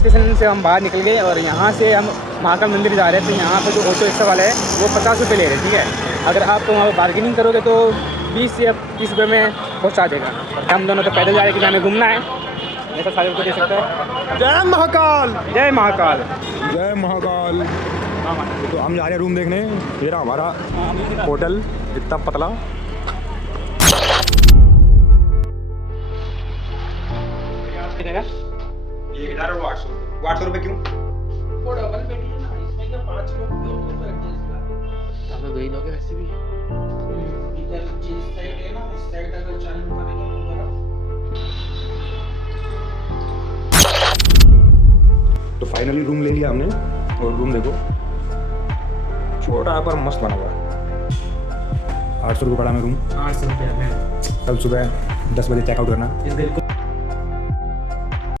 Station से हम बाहर निकल गए और यहाँ से हम महाकाल मंदिर जा रहे थे। यहाँ पर जो ऑटो रिक्शा वाला है वो 50 रुपये ले रहे हैं, ठीक है। अगर आप तो वहाँ पर बार्गेनिंग करोगे तो 20 या 30 रुपये में पहुँचा देगा। हम दोनों तो पैदल जा रहे हैं कि हमें घूमना है, ऐसा सारे को दे सकता है। जय महाकाल, जय महाकाल, जय महाकाल। तो हम जा रहे हैं रूम देखने। ये रहा हमारा होटल, इतना पतला। ये 800 रुपये क्यों? वो डबल बेड है ना, इसमें क्या 5 लोग भी होते तो एडजस्ट कर। हमें वही लोग वैसे भी इधर जिस साइड है ना, इस साइड अगर चालू करेंगे तो बड़ा। तो फाइनली रूम ले लिया हमने और रूम देखो, छोटा पर मस्त बना हुआ है। 800 रुपये पड़ा हमें रूम। 800 रुपये में कल सुबह 10 बजे चेकआउट करना। बिल्कुल।